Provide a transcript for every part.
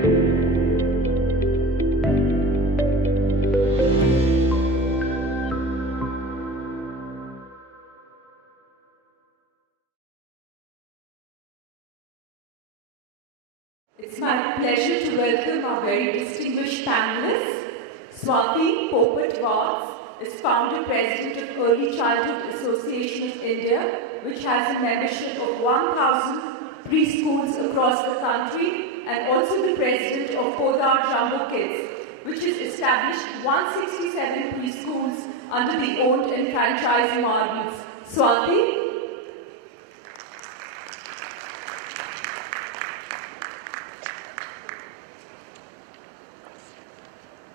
It's my pleasure to welcome our very distinguished panelists. Swati Popat-Vaz is founder president of Early Childhood Association of India, which has a membership of 1,000 preschools across the country, and also the president of Podar Jumbo Kids, which has established 167 preschools under the owned and franchised models. Swati?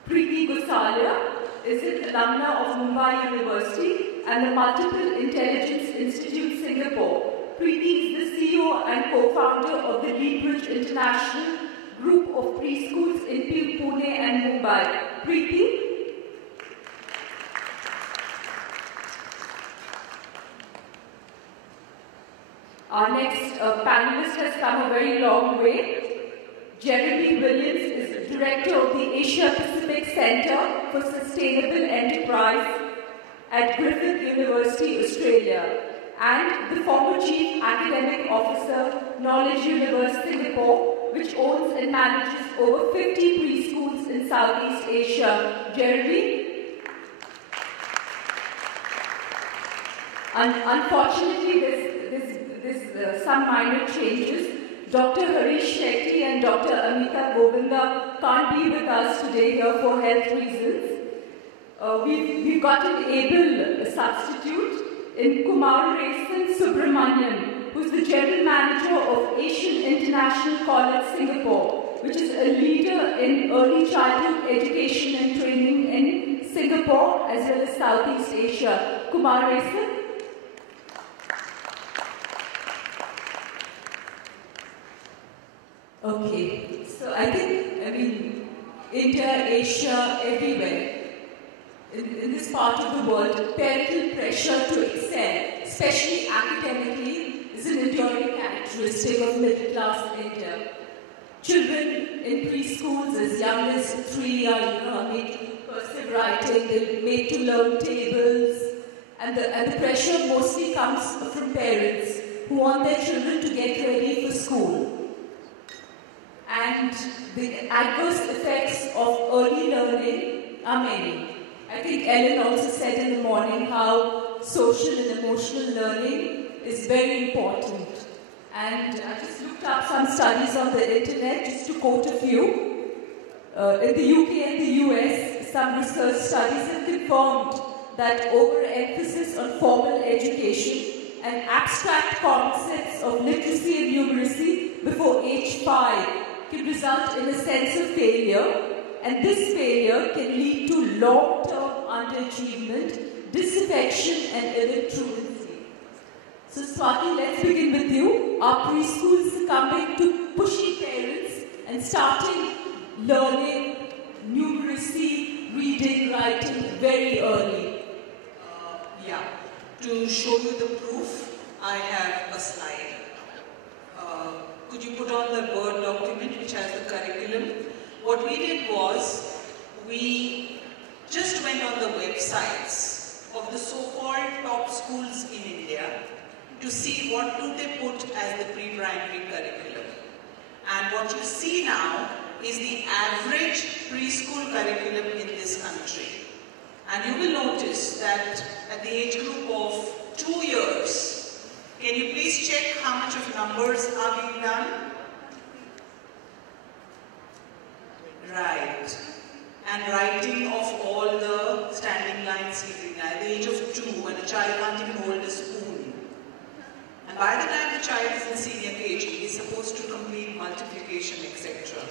Preeti Gosalia is an alumna of Mumbai University and the Multiple Intelligence Institute, Singapore. Preeti is the CEO and co-founder of the Leadbridge International Group of Preschools in Pune and Mumbai. Preeti? Our next panelist has come a very long way. Jeremy Williams is director of the Asia Pacific Center for Sustainable Enterprise at Griffith University, Australia, and the former Chief Academic Officer, Knowledge Universe Singapore, which owns and manages over 50 preschools in Southeast Asia. Jeremy? Unfortunately, there's some minor changes. Dr. Harish Shetty and Dr. Amita Govinda can't be with us today here for health reasons. We've got an able substitute in Kumaresan Subramanian, who's the General Manager of Asian International College Singapore, which is a leader in early childhood education and training in Singapore as well as Southeast Asia. Kumaresan? Okay, so I mean, India, Asia, everywhere, in this part of the world, parental pressure to excel, especially academically, is an enduring characteristic of middle-class India. Children in preschools as young as 3 are making cursive writing, they're made to learn tables, and the pressure mostly comes from parents who want their children to get ready for school. And the adverse effects of early learning are many. I think Ellen also said in the morning how social and emotional learning is very important. And I just looked up some studies on the internet, just to quote a few. In the UK and the US, some research studies have confirmed that overemphasis on formal education and abstract concepts of literacy and numeracy before age 5 can result in a sense of failure, and this failure can lead to long-term underachievement, disaffection, and illiteracy. So Swati, let's begin with you. Are preschools succumbing to pushy parents and starting learning numeracy, reading, writing very early? Yeah. To show you the proof, I have a slide. Could you put on the Word document which has the curriculum? What we did was, we just went on the websites of the so-called top schools in India to see what do they put as the pre-primary curriculum. And what you see now is the average preschool curriculum in this country. And you will notice that at the age group of 2 years, can you please check how much of numbers are being done? Right. And writing of all the standing lines, sleeping lines. At the age of 2, when a child can't even hold a spoon. And by the time the child is in senior KG, he is supposed to complete multiplication, etc.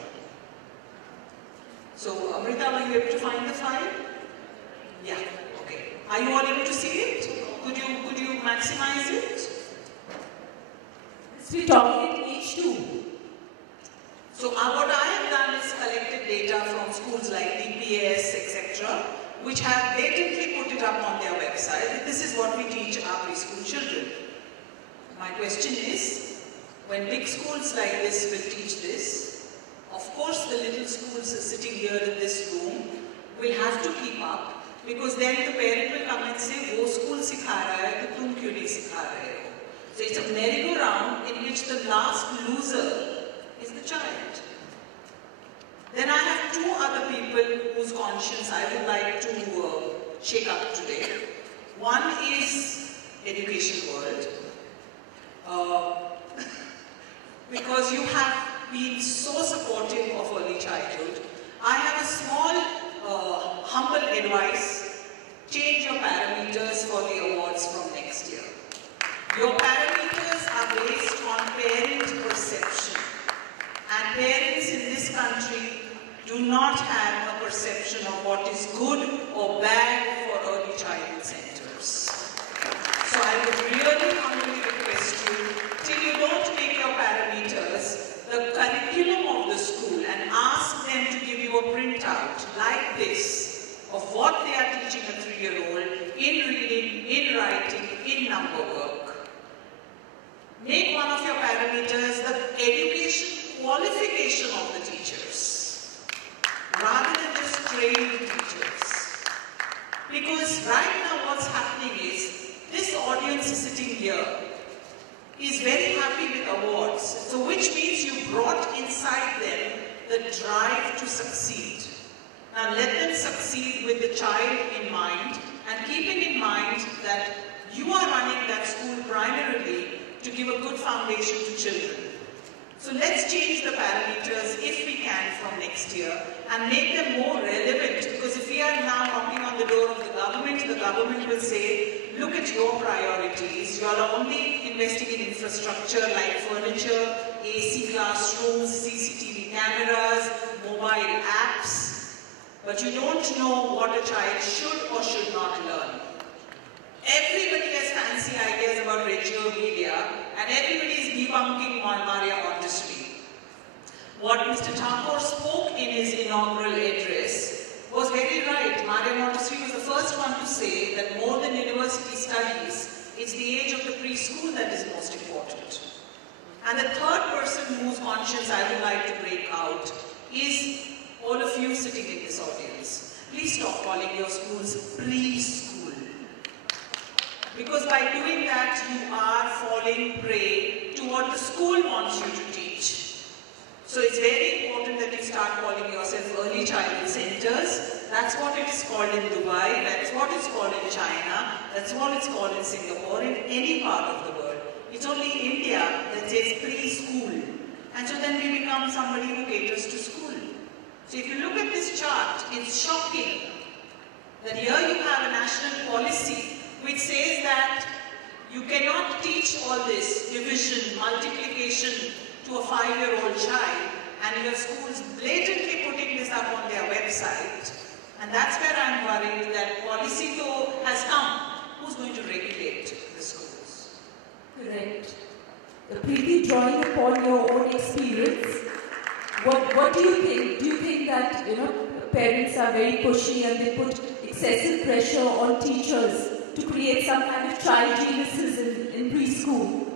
So, Amrita, were you able to find the file? Yeah. Okay. Are you all able to see it? Could you maximize it? We're talking at age 2. So what I have done is collected data from schools like DPS, etc., which have blatantly put it up on their website. This is what we teach our preschool children. My question is, when big schools like this will teach this, of course here in this room will have to keep up, because then the parent will come and say, "वो school सिखा रहा है, तो तुम क्यों नहीं सिखा रहे हो?" So it's a merry-go-round in which the last loser is the child. Then I have two other people whose conscience I would like to shake up today. One is education world. Because you have been so supportive of early childhood, I have a small, humble advice. Change your parameters for the awards from next year. Your parameters are based on parent perception. And parents in this country do not have a perception of what is good or bad for early childhood centers. So I would really humbly request you, till you don't make your parameters the curriculum of the school and ask them to give you a printout like this of what they are teaching a 3-year-old in reading, in writing, in number work. Make one of your parameters the education qualification of the teachers, rather than just training teachers. Because right now what's happening is, this audience is sitting here, is very happy with awards. So which means you brought inside them the drive to succeed. Now let them succeed with the child in mind, and keeping in mind that you are running that school primarily to give a good foundation to children. So let's change the parameters if we can from next year and make them more relevant, because if we are now knocking on the door of the government will say, look at your priorities. You are only investing in infrastructure like furniture, AC classrooms, CCTV cameras, mobile apps, but you don't know what a child should or should not learn. Everybody has fancy ideas about Reggio Emilia, and everybody is debunking Maria Montessori. What Mr. Thakur spoke in his inaugural address was very right. Maria Montessori was the first one to say that more than university studies, it's the age of the preschool that is most important. And the third person whose conscience I would like to break out is all of you sitting in this audience. Please stop calling your schools preschool. Because by doing that, you are falling prey to what the school wants you to teach. So it's very important that you start calling yourself early childhood centers. That's what it is called in Dubai, that's what it's called in China, that's what it's called in Singapore, in any part of the world. It's only India that says preschool. And so then we become somebody who caters to school. So if you look at this chart, it's shocking that here you have a national policy which says that you cannot teach all this division, multiplication to a 5-year-old child, and your schools blatantly putting this up on their website. And that's where I'm worried that policy though has come. Who's going to regulate the schools? Correct. Preeti, drawing upon your own experience, what do you think? Do you think that parents are very pushy and they put excessive pressure on teachers to create some kind of child geniuses in preschool?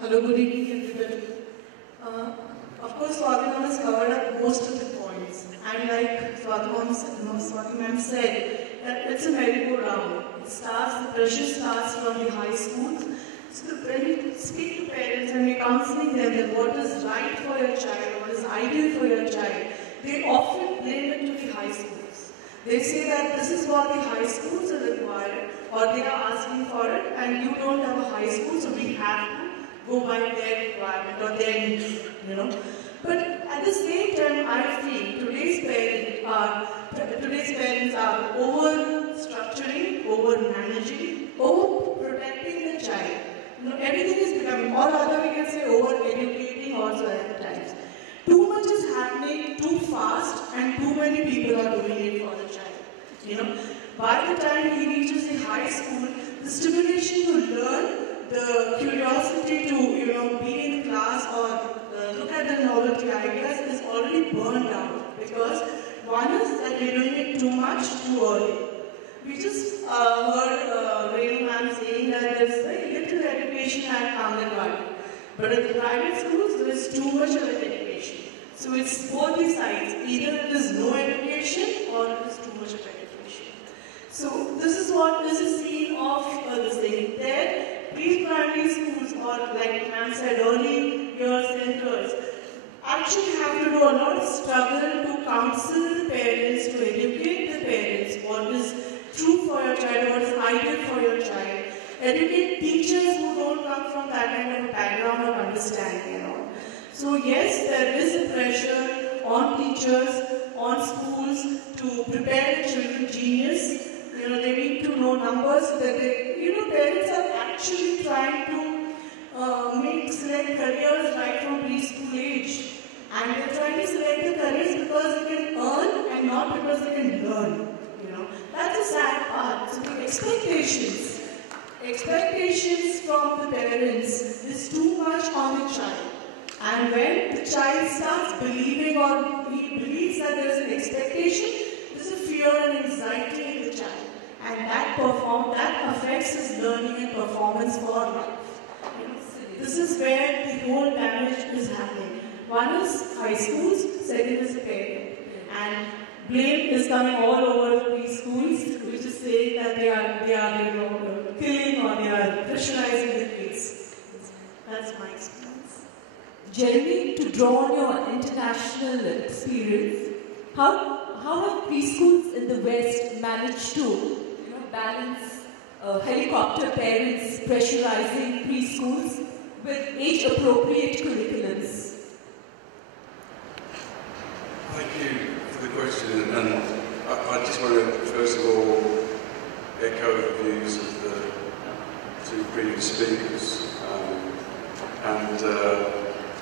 Hello, good evening everybody. Of course, Swati ma'am has covered up most of the points. And like Swati ma'am said, that it's a merry-go-round. The pressure starts from the high schools. So when we speak to parents and we're counseling them that what is right for your child, what is ideal for your child, they often blame it to the high schools. They say that this is what the high schools are required, or they are asking for it, and you don't have a high school, so we have to go by their requirement or their need, But at the same time, I feel today's parents are over-structuring, over-managing, over-protecting the child. Everything is becoming, or rather we can say over-educating also at times. Too much is happening too fast, and too many people are doing it for the child. By the time he reaches the high school, the stimulation to learn, the curiosity to be in class or look at the novelty ideas is already burned out, because one is that we're doing it too much, too early. We just heard Renu ma'am saying that there's very little education at Anganwadi, but at the private schools there is too much of education. So it's both the sides. Either it is no education or it is too much of education. So this is what is a scene of this thing. There, pre-primary schools, or like ma'am said, early year centers, actually have to do a lot of struggle to counsel the parents, to educate the parents what is true for your child, what is ideal for your child. Educate teachers who don't come from that kind of a background of understanding, So yes, there is a pressure on teachers, on schools to prepare the children genius. They need to know numbers so that parents are actually trying to select careers right from preschool age. And they're trying to select the careers because they can earn and not because they can learn. That's the sad part. So the expectations from the parents is too much on the child. And when the child starts believing or he believes that there is an expectation, there's a fear and anxiety in the child. And that affects his learning and performance for life. This is where the whole damage is happening. One is high schools, second is the parent. And blame is coming all over these schools, which is saying that they are killing or they are pressurizing the kids. That's my experience. Jeremy, to draw on your international experience, how have preschools in the West managed to balance helicopter parents pressurizing preschools with age-appropriate curriculums? Thank you for the question, and I just want to first of all echo the views of the two previous speakers, and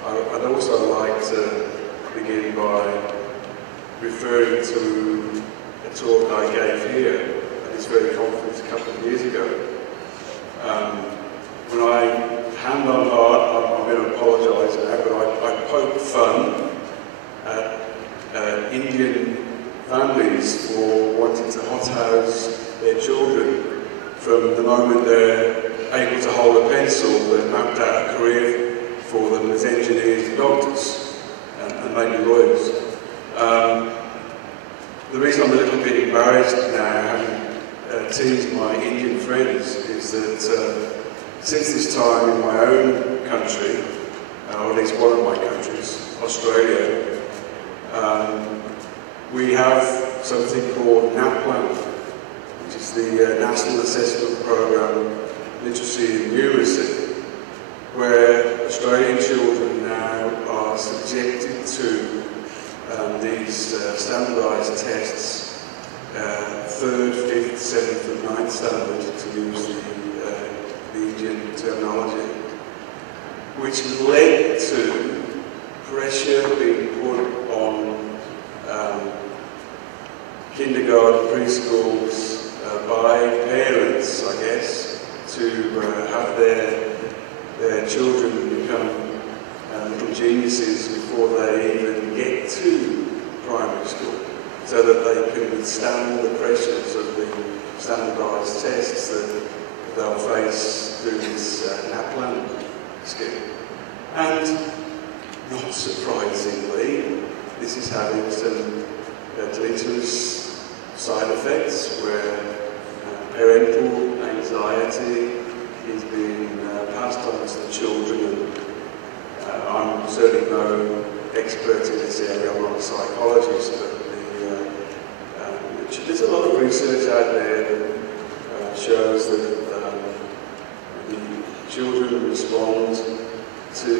I'd also like to begin by referring to a talk I gave here at this very conference a couple of years ago. When I, hand on heart, I'm going to apologise now, but I poked fun at Indian families for wanting to hothouse their children from the moment they're able to hold a pencil. They've mapped out a career for them as engineers and doctors and maybe lawyers. The reason I'm a little bit embarrassed now, having teased my Indian friends, is that since this time in my own country, or at least one of my countries, Australia, we have something called NAPLAN, which is the National Assessment Programme, Literacy and Numeracy, where Australian children now are subjected to these standardised tests, 3rd, 5th, 7th and 9th standard, to use the Indian terminology, which has led to pressure being put on kindergarten, preschools by parents, I guess, to have their children become little geniuses before they even get to primary school, so that they can withstand the pressures of the standardised tests that they'll face through this NAPLAN scheme. And not surprisingly, this is having some deleterious side effects where parental anxiety is being passed on to the children. And I'm certainly no expert in this area, I'm not a psychologist, but there's a lot of research out there that shows that the children respond to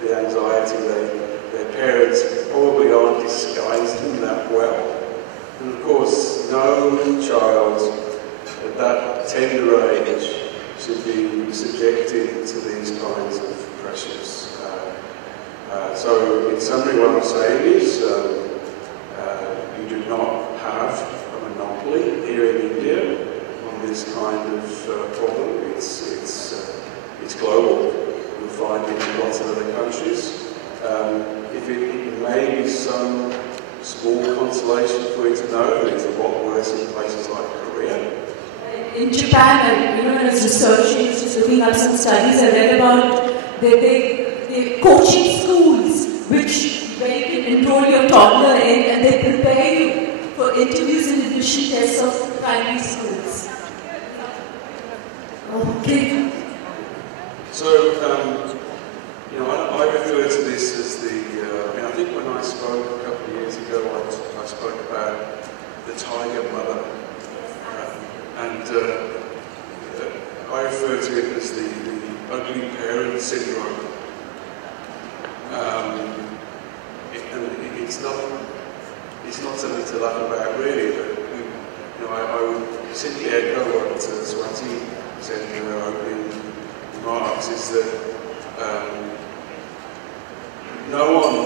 the anxiety their parents probably aren't disguising that well. And of course, no child at that tender age should be subjected to these kinds of pressures. So in summary, what I'm saying is you do not have a monopoly here in India on this kind of problem. It's global. You'll find it in lots of other countries. If it may be some small consolation for you to know that it's a lot worse in places like Korea. In Japan, I was researching, just looking up some studies I read about, coaching schools, where you can enroll your toddler in and they prepare you for interviews and admission tests of primary schools. Okay. So, I refer to this as the, I think when I spoke a couple of years ago, I spoke about the tiger mother. I refer to it as the ugly parent syndrome. It's not something to laugh about really, but I would simply echo what Swati said in her opening remarks, is that no one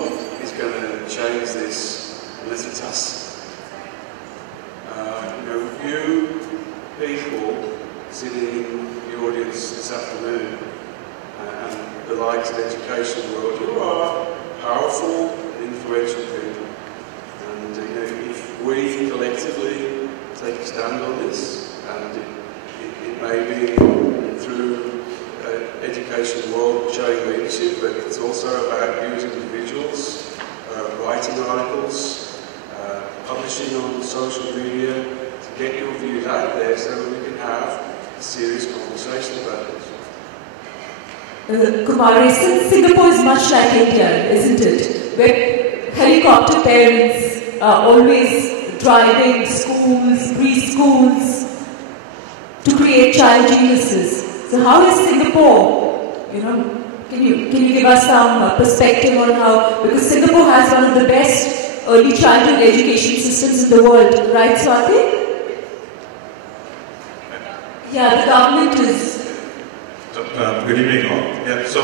is going to change this unless it's us. You people sitting in the audience this afternoon and the likes of the education world, you are powerful and influential people. And if we collectively take a stand on this, and it may be through education world showing leadership, but it's also about you as individuals, writing articles, publishing on social media, to get your views out there so that we can have a serious conversation about this. Kumari, Singapore is much like India, isn't it? Where helicopter parents are always driving schools, preschools to create child geniuses. So how is Singapore, can you give us some perspective on how, because Singapore has one of the best early childhood education systems in the world, right Swati? Yeah, the government is... Good evening all. Yeah, so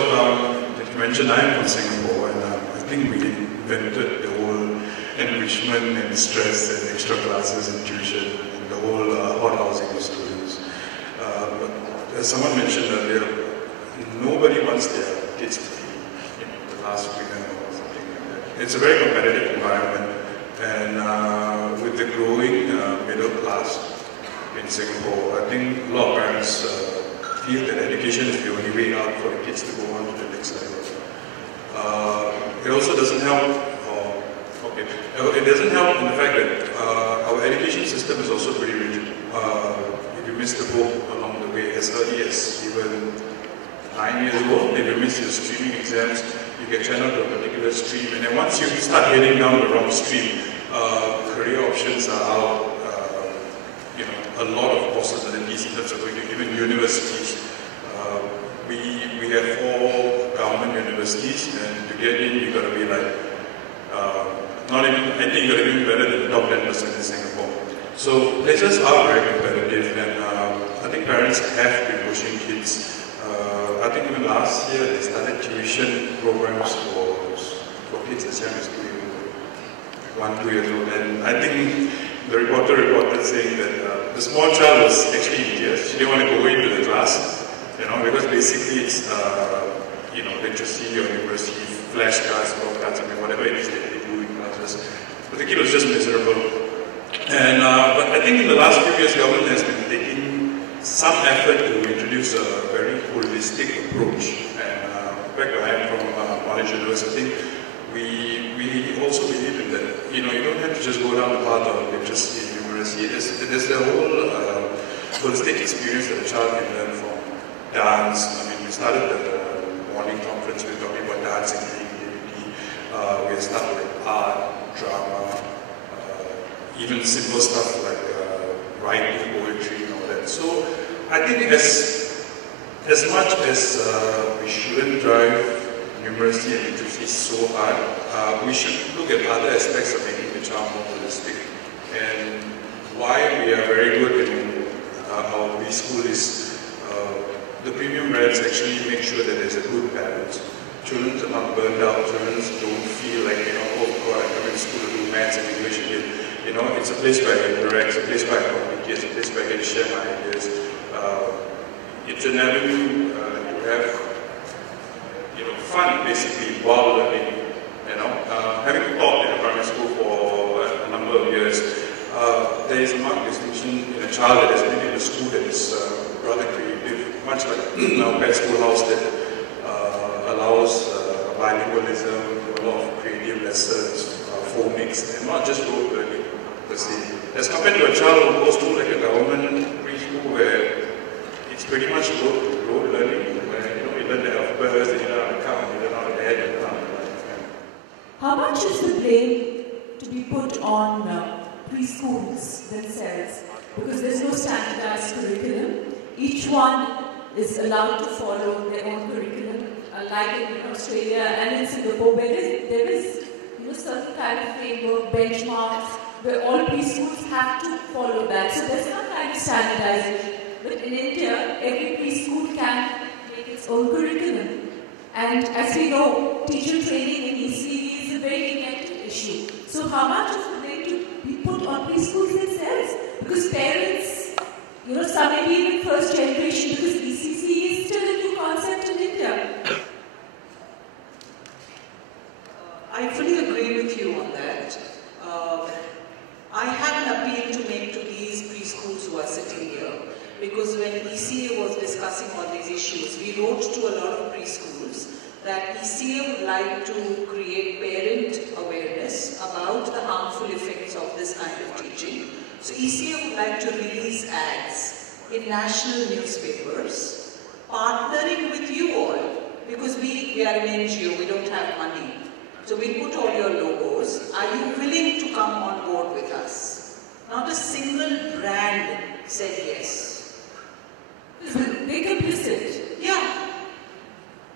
like you mentioned, I am from Singapore, and I think we invented the whole enrichment and stress and extra classes and tuition and the whole hot housing of students. But as someone mentioned earlier, nobody wants their kids to be the last winner or something like that. It's a very competitive environment, and with the growing middle class in Singapore, I think a lot of parents feel that education is the only way out for the kids to go on to the next level. It also doesn't help, it doesn't help in the fact that our education system is also pretty rigid. If you miss the boat along the way, as early as even 9 years old, if you miss your streaming exams, you get channeled to a particular stream, and then once you start heading down the wrong stream, career options are out. A lot of possibilities in terms of going to even universities. We have 4 government universities, and to get in, you've got to be like, I think you've got to be better than the top 10% in Singapore. So places are very competitive, and I think parents have been pushing kids. I think even last year they started tuition programs for kids as young as 2 years old, and I think the reporter reported saying that the small child was actually in tears. She didn't want to go into the class, because basically it's, literacy or numeracy, flashcards, cards, whatever it is that they do in classes. But the kid was just miserable. And but I think in the last few years, government has been taking some effort to introduce a very holistic approach. And in fact, I am from Monash University. We also believe in that, you don't have to just go down the path of literacy and numeracy. There's a whole holistic experience that a child can learn from. Dance, we started the morning conference, we were talking about dance and creativity. We started with art, drama, even simple stuff like writing, poetry and all that. So I think as much as we shouldn't drive numeracy and literacy so hard, we should look at other aspects of making the child more holistic. And why we are very good in our preschool is the premium brands actually make sure that there's a good balance. Children are not burned out, children don't feel like, oh God, I come to school to do maths and English again. It's a place where I interact, it's a place where I communicate, it's a place where I can share my ideas. It's an avenue to have fun basically while learning. Having taught in a primary school for a number of years, there is a marked distinction in a child that has been in a school that is rather creative, much like our pet schoolhouse that allows bilingualism, a lot of creative lessons, phonics, and not just rote learning per se. As compared to a child who goes to like a government preschool where it's pretty much rote learning, where you learn the alphabets, then you learn how to count, you learn how to add, you learn how to write. How much is the blame to be put on preschools themselves? Because there's no standardized curriculum. Each one is allowed to follow their own curriculum, like in Australia and in Singapore, where there is certain kind of framework, benchmarks, where all preschools have to follow that. So there's some kind of standardization. But in India, every preschool can make its own curriculum. And as we know, teacher training in ECE is a very neglected issue. So how much is the blame to be put on preschools themselves? Because parents, some may be even first generation, because ECE is still a new concept in India. I fully agree with you on that. I have an appeal to make to these preschools who are sitting here, because when ECA was discussing all these issues, we wrote to a lot of preschools that ECA would like to create parent awareness about the harmful effects of this kind of teaching. So ECA would like to release ads in national newspapers, partnering with you all, because we are an NGO, we don't have money. So we put all your logos. Are you willing to come on board with us? Not a single brand said yes. They complicit. Yeah.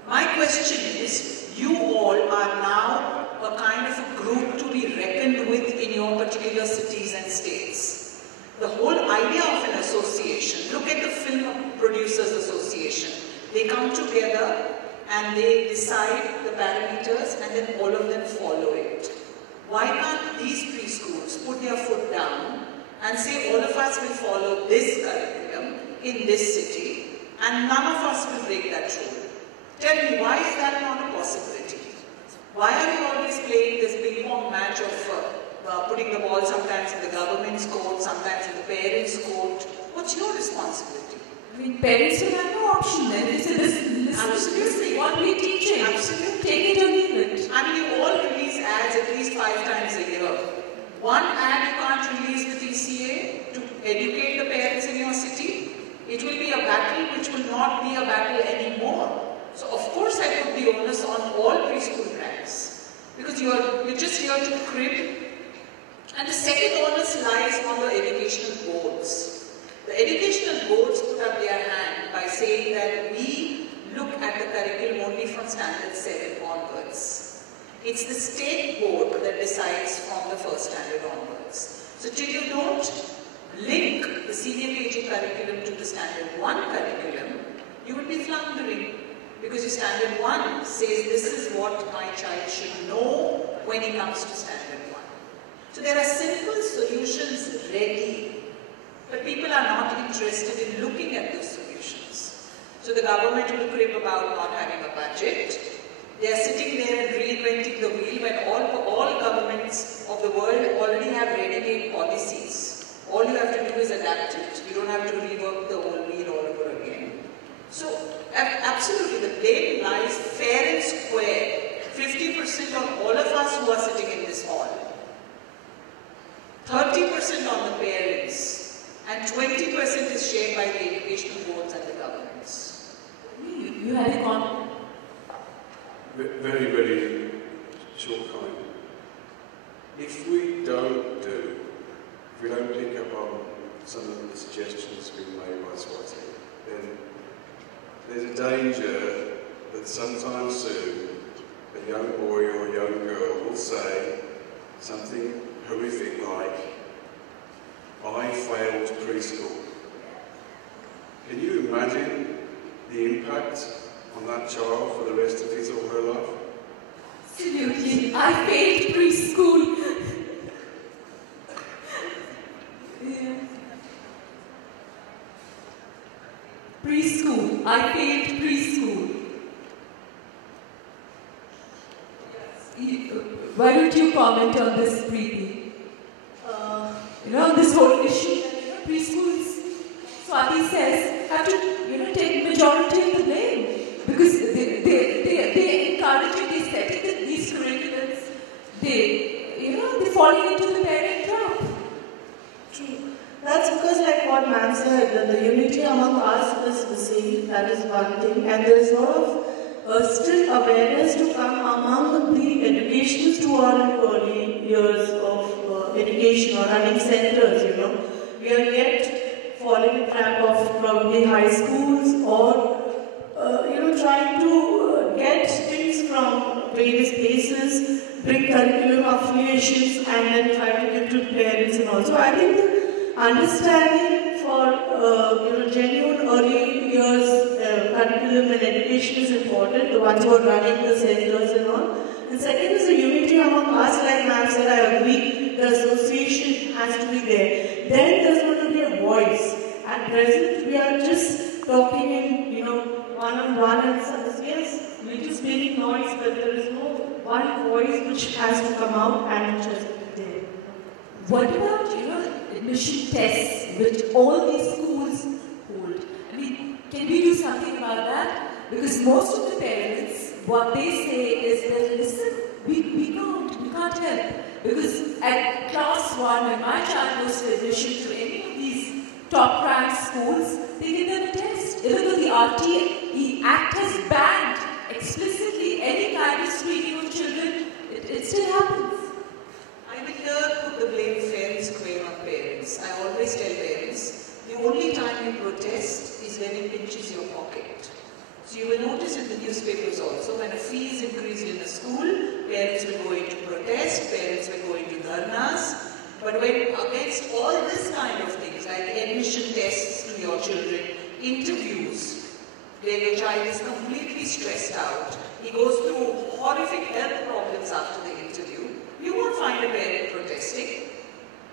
My question is, you all are now a kind of a group to be reckoned with in your particular cities and states. The whole idea of an association, look at the Film Producers Association. They come together and they decide the parameters and then all of them follow it. Why can't these preschools put their foot down and say all of us will follow this curriculum in this city and none of us will break that rule? Tell me, why is that not a possibility? Why are you always playing this ping pong match of putting the ball sometimes in the government's court, sometimes in the parents' court? What's your responsibility? I mean, parents will have no option then. They say, listen, Absolutely. What we're teaching. Absolutely. Take it or leave it. I mean, you all release ads at least 5 times a year. One ad you can't release with ECA to educate the parents in your city. It will be a battle which will not be a battle anymore. So of course I put the onus on all preschool brands. Because you're just here to crib. And the second onus lies on the educational boards. The educational boards put up their hand by saying that we look at the curriculum only from standard 7 onwards. It's the state board that decides from the first standard onwards. So till you don't link the senior KG curriculum to the standard 1 curriculum, you will be floundering. Because your standard 1 says this is what my child should know when he comes to standard 1. So there are simple solutions ready. But people are not interested in looking at those solutions. So the government will crib about not having a budget. They are sitting there and reinventing the wheel when all governments of the world already have ready-made policies. All you have to do is adapt it. You don't have to rework the whole wheel all over again. So absolutely, the blame lies fair and square. 50% on all of us who are sitting in this hall. 30% on the parents. And 20% is shared by the educational boards and the governments. You had a comment? Very, very short comment. If we don't pick up on some of the suggestions being made by Swati, then there's a danger that sometime soon a young boy or a young girl will say something horrific like, I failed preschool. Can you imagine the impact on that child for the rest of his or her life? Absolutely. I failed preschool. Yeah. Preschool. I failed preschool. Why don't you comment on this, Preeti? On this whole issue, preschools, Swati says, have to, take majority of the blame. Because they encourage it, they falling into the parent trap. True. That's because, like what ma'am said, that the unity among us is missing. That is one thing, and there is a lot of still awareness to come among the educationists who are in early years of education or running centers. You know, we are yet falling in trap of probably high schools or trying to get things from various places, bring curriculum affiliations, and then try to give to parents and all. So I think the understanding for genuine early years curriculum and education is important. The ones who are running the centers and all. And second is the unity among us, like ma'am said. I agree. The association has to be there. Then there's going to be a voice. At present, we are just talking in one-on-one and yes, we just making noise, but there is no one voice which has to come out and which has to be there. What about, admission tests which all these schools hold? I mean, can we do something about that? Because most of the parents, what they say is that, listen, we can't help. Because at class 1, when my child goes to admission to any of these top-ranked schools, they give them a test. Even though the RTE Act has banned explicitly any kind of screening of children, it still happens. I will here put the blame fair and square on parents. I always tell parents, the only time you protest is when it pinches your pocket. So you will notice in the newspapers also, when a fee is increased in a school, parents will go into protest, parents will go into dharnas. But when against all this kind of things, like admission tests to your children, interviews, where your child is completely stressed out, he goes through horrific health problems after the interview, you won't find a parent protesting.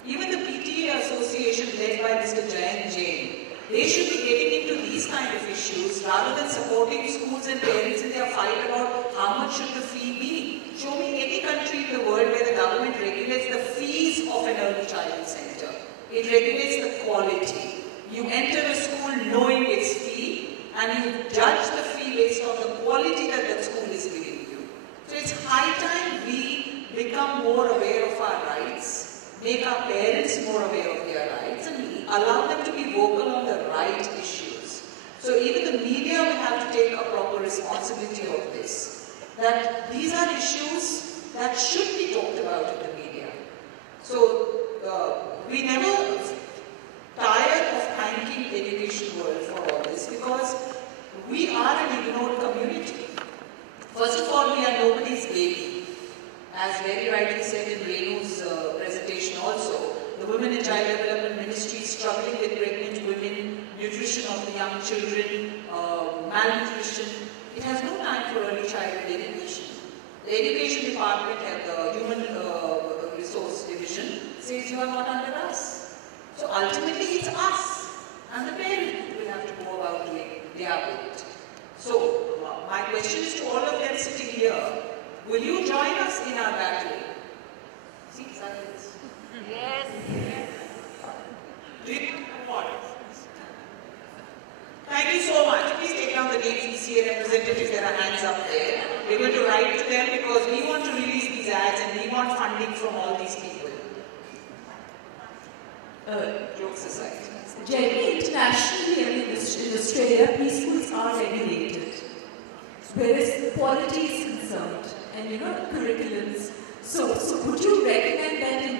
Even the PTA association led by Mr. Jayant Jain, they should be getting into these kind of issues rather than supporting schools and parents in their fight about how much should the fee be. Show me any country in the world where the government regulates the fees of an early childhood center. It regulates the quality. You enter a school knowing its fee and you judge the fee based on the quality that that school is giving you. So it's high time we become more aware of our rights, make our parents more aware of their rights, and allow them to be vocal on the right issues. So even the media will have to take a proper responsibility of this. That these are issues that should be talked about in the media. So we never tire of thanking the education world for all this because we are an ignored community. First of all, we are nobody's baby. As very rightly said in Renu's presentation also, the Women and Child Development Ministry is struggling with pregnant women, nutrition of the young children, malnutrition. It has no time for early childhood education. The education department and the human resource division says you are not under us. So ultimately it's us and the parent who will have to go about doing their bit. So my question is to all of them sitting here, will you join us in our battle? See, silence. Yes. Do you want? Thank you so much. Please take down the names ECA representatives. There are hands up there. We're going to write to them because we want to release these ads and we want funding from all these people. Jokes aside. Generally, internationally, in Australia, preschools are regulated. Whereas quality is concerned and curriculums. So would you recommend that in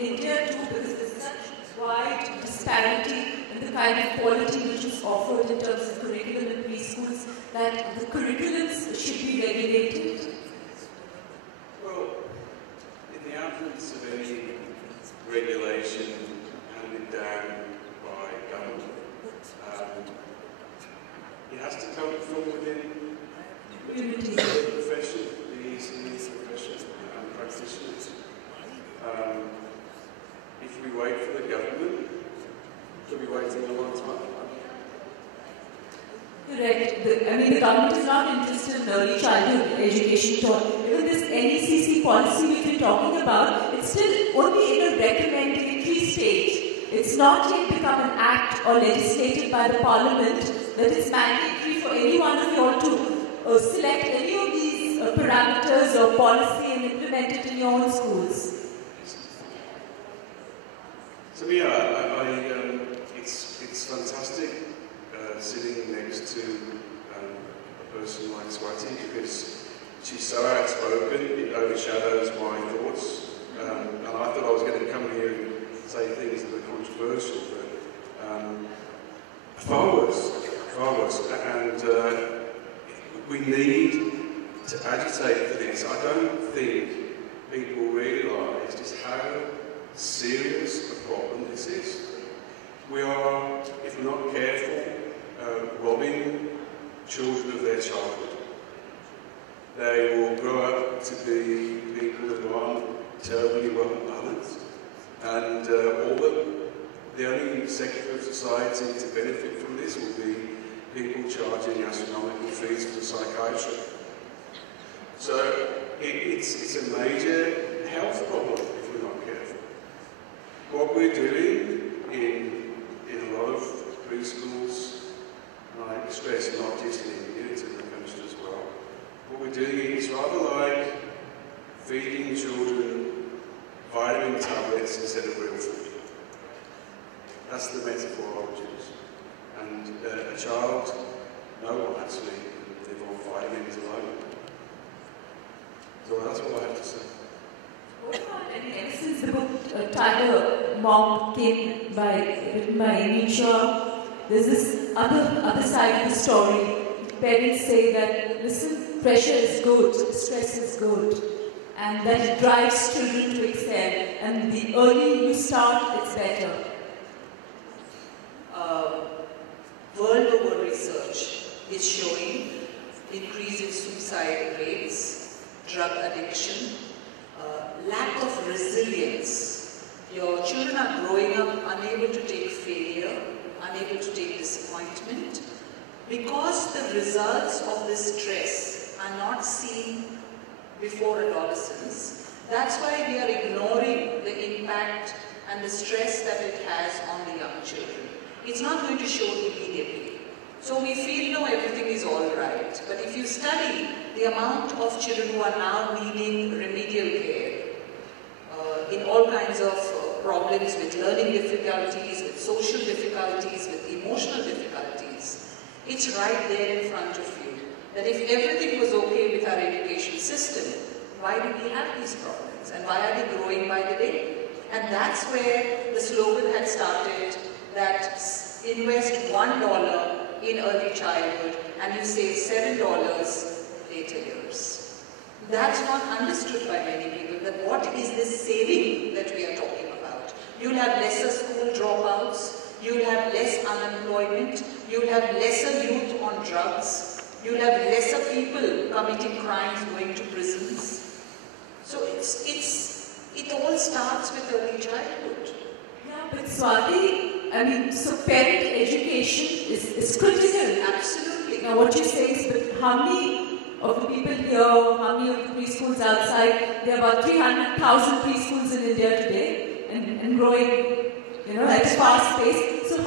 India too, because there's such wide disparity in the kind of quality which is offered in terms of curriculum in preschools, that the curriculums should be regulated? Well, in the absence of any regulation handed down by government, it has to come from within the profession, the ECE profession and practitioners. If we wait for the government, we'll be waiting a long time. Correct. The government is not interested in early childhood education at all. Even this NECC policy we've been talking about, it's still only in a recommendatory stage. It's not yet become an act or legislated by the parliament that is mandatory for any one of you all to select any of these parameters or policy and implement it in your own schools. To me, it's fantastic sitting next to a person like Swati, because she's so outspoken, it overshadows my thoughts. And I thought I was going to come here and say things that are controversial, but far worse. And we need to agitate for this. I don't think people realise just how serious a problem this is. We are, if we're not careful, robbing children of their childhood. They will grow up to be people who aren't terribly well balanced, and the only sector of society to benefit from this will be people charging astronomical fees for psychiatry. So it's a major health problem if we're not careful. What we're doing in a lot of preschools, and I stress not just in India, it's in the country as well, what we're doing is rather like feeding children vitamin tablets instead of real food. That's the metaphor I would use. And a child, no one actually can live on vitamins alone. So that's what I have to say. Ever since the book Tiger Mom written by Amy Shaw, there's this other side of the story. Parents say that, listen, pressure is good, stress is good, and that it drives children to excel, and the earlier you start, it's better. World over research is showing increase in suicide rates, drug addiction, lack of resilience. Your children are growing up unable to take failure, unable to take disappointment, because the results of this stress are not seen before adolescence. That's why we are ignoring the impact and the stress that it has on the young children. It's not going to show immediately. So we feel, no, everything is all right. But if you study the amount of children who are now needing remedial care, in all kinds of problems with learning difficulties, with social difficulties, with emotional difficulties, it's right there in front of you. That if everything was okay with our education system, why do we have these problems? And why are they growing by the day? And that's where the slogan had started, that invest $1 in early childhood and you save $7 later years. That's not understood by many people, that what is this saving that we are talking about? You'll have lesser school dropouts, you'll have less unemployment, you'll have lesser youth on drugs, you'll have lesser people committing crimes, going to prisons. So it all starts with early childhood. Yeah, but Swati, I mean, so parent education is critical. Absolutely. Now what you say is, but how many of the people here, how many of the preschools outside, there are about 300,000 preschools in India today and growing, at a fast pace. So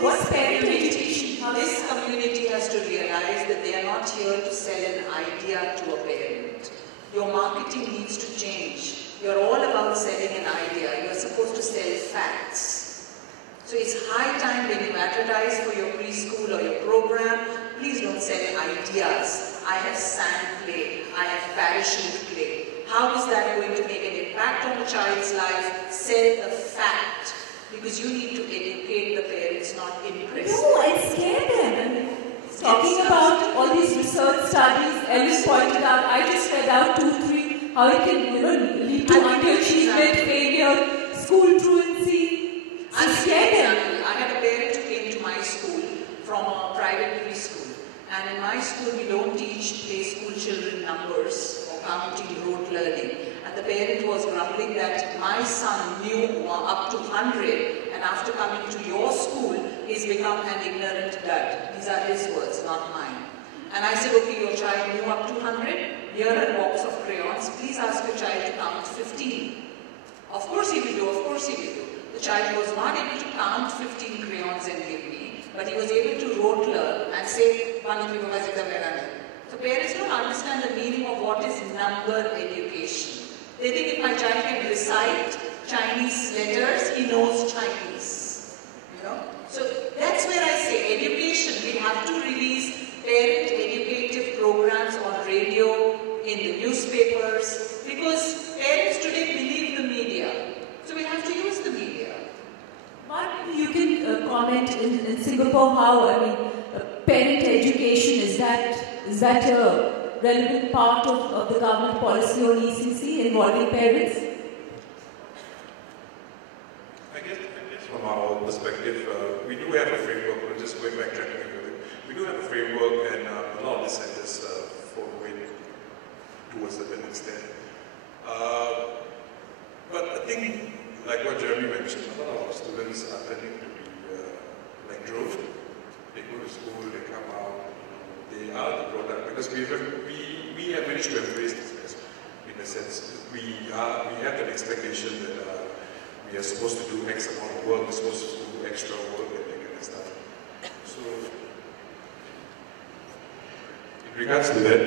what's parent education? This community has to realize that they are not here to sell an idea to a parent. Your marketing needs to change. You're all about selling an idea. You're supposed to sell facts. So it's high time when you advertise for your preschool or your program, please don't sell ideas. I have sand play, I have parachute play. How is that going to make an impact on a child's life? Sell a fact. Because you need to educate the parents, not impress. No, I scare them. Talking about all these research studies, Ellis pointed out, I just read out 2-3, how it can lead to underachievement, failure, school truancy. I scare them. I had a parent who came to my school from a private preschool. And in my school, we don't teach play school children numbers or counting, rote learning. And the parent was grumbling that my son knew up to 100, and after coming to your school, he's become an ignorant dud. These are his words, not mine. And I said, okay, your child knew up to 100, here are a box of crayons, please ask your child to count 15. Of course he will do, of course he will do. The child was not able to count 15 crayons and give me, but he was able to rote learn and say, so parents don't understand the meaning of what is number education. They think if my child can recite Chinese letters, he knows Chinese. You know? So that's where I say education, we have to release parent educative programs on radio, in the newspapers, because parents today believe the media. So we have to use the media. Martin, you can comment in Singapore how, I mean, parent education, is that a relevant part of the government policy on ECC involving parents? I guess from our perspective, we do have a framework. We're just going back tracking a bit. We do have a framework, and a lot of the centers follow it towards a certain extent. But I think, like what Jeremy mentioned, a lot of our students are tending to be like drilled. They go to school, they come out, they are the product, because we have managed to embrace this in a sense. We have an expectation that we are supposed to do X amount of work, we're supposed to do extra work and that kind of stuff. So, in regards to that,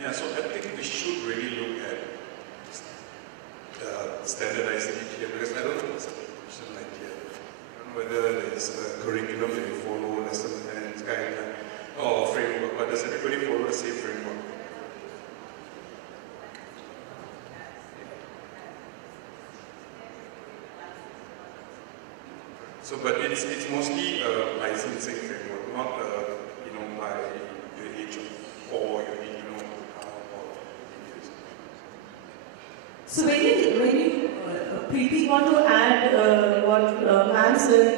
yeah, so I think we should really look at standardizing it here, because I don't know what's a like here. I don't know whether there's a curriculum that you follow, lesson and guideline, or framework, but does everybody follow the same framework? So, but it's mostly licensing framework, not by the age of 4, So when you Preeti want to add what ma'am said,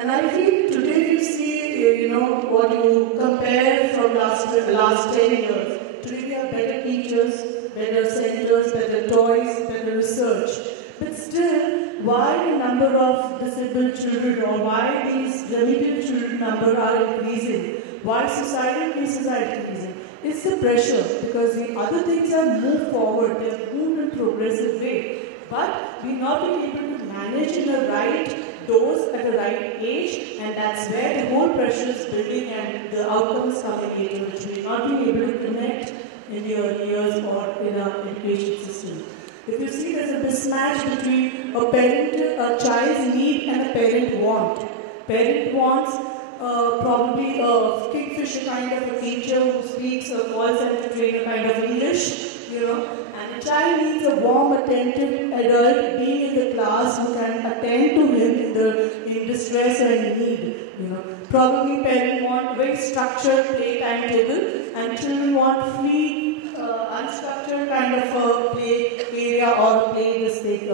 and I feel today you see, what you compare from last 10 years. Today we have better teachers, better centers, better toys, better research. But still, why the number of disabled children or why these remedial children number are increasing? Why societal cases are increasing? It's the pressure, because the other things have moved forward, they've moved in progressive way. But we've not been able to manage in the right dose at the right age, and that's where the whole pressure is building and the outcomes coming later, which we're not being able to connect in the early years or in our education system. If you see, there's a mismatch between a child's need and a parent want. Parent wants probably a kingfisher kind of a teacher who speaks a call center trainer kind of English, and the child needs a warm, attentive adult being in the class who can attend to him in distress and need. Probably parents want a very structured play timetable, and children want free, unstructured kind of a play area or play mistake,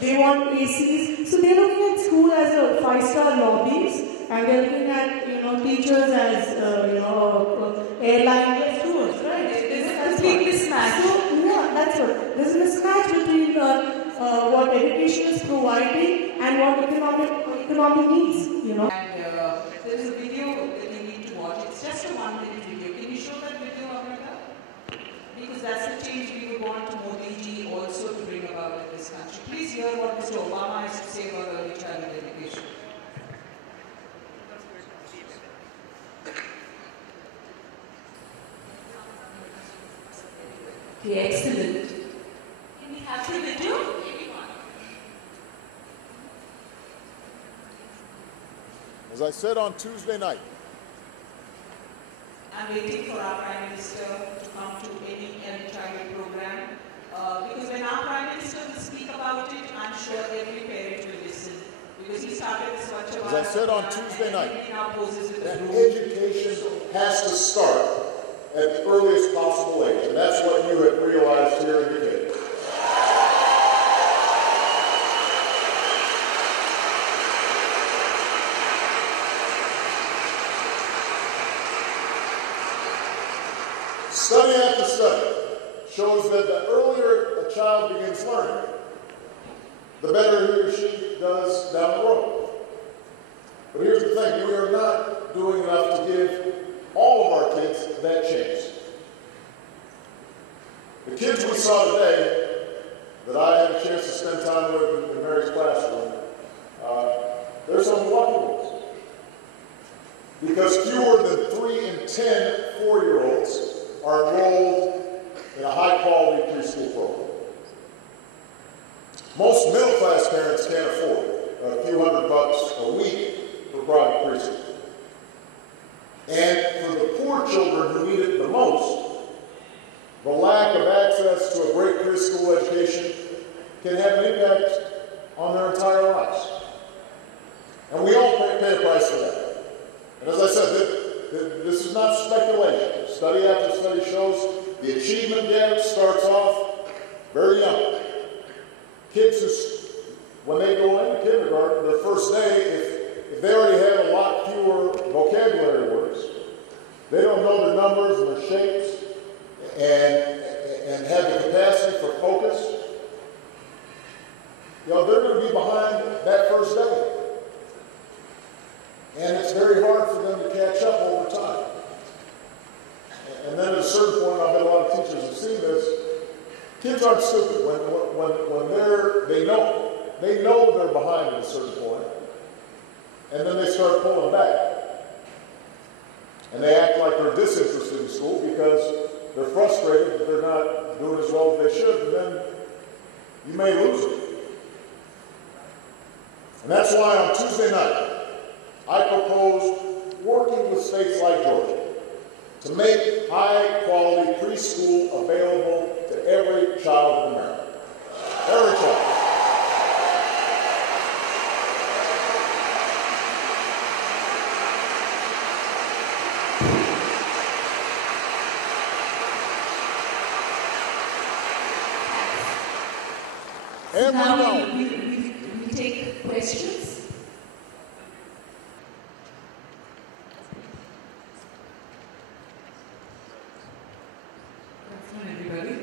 They want ACs, so they're looking at school as a 5-star lobbies. And they're looking at, teachers as, airline stewards, right? There's a complete mismatch. So, yeah, that's what. There's a mismatch between what education is providing and what economic needs, And there is a video that you need to watch. It's just a 1-minute video. Can you show that video, Amrita? Because that's the change we would want Modi ji also to bring about in this country. Please hear what Mr. Obama has to say about early childhood education. Okay, excellent. Can we have the video? As I said on Tuesday night, I'm waiting for our Prime Minister to come to any early childhood program. Because when our Prime Minister will speak about it, I'm sure every parent will listen. Because he started this Swachh Bharat. as I said on Tuesday night, that education has to start at the earliest possible age, and that's what you have realized here in your kids. Study after study shows that the earlier a child begins learning, the better he or she does down the road. But here's the thing, we are not doing enough to give all of our kids that chance. The kids we saw today, that I had a chance to spend time with in Mary's classroom, there's some lucky ones. Because fewer than 3 in 10 4-year-olds are enrolled in a high-quality preschool program. parents can't afford a few $100 a week for private preschool. And for the poor children who need it the most, the lack of access to a great preschool education can have an impact on their entire lives. And we all pay a price for that. And as I said, this is not speculation. Study after study shows the achievement gap starts off very young. Kids who, when they go into kindergarten, their first day, if they already have a lot fewer vocabulary words, they don't know their numbers and their shapes, and have the capacity for focus, they're going to be behind that first day. And it's very hard for them to catch up over time. And then at a certain point, I bet a lot of teachers have seen this, kids aren't stupid. When they know they're behind at a certain point, and then they start pulling back. And they act like they're disinterested in school because they're frustrated that they're not doing as well as they should, and then you may lose them. And that's why on Tuesday night, I proposed working with states like Georgia to make high-quality preschool available to every child in America. Every child. Now we take questions. Good afternoon, everybody.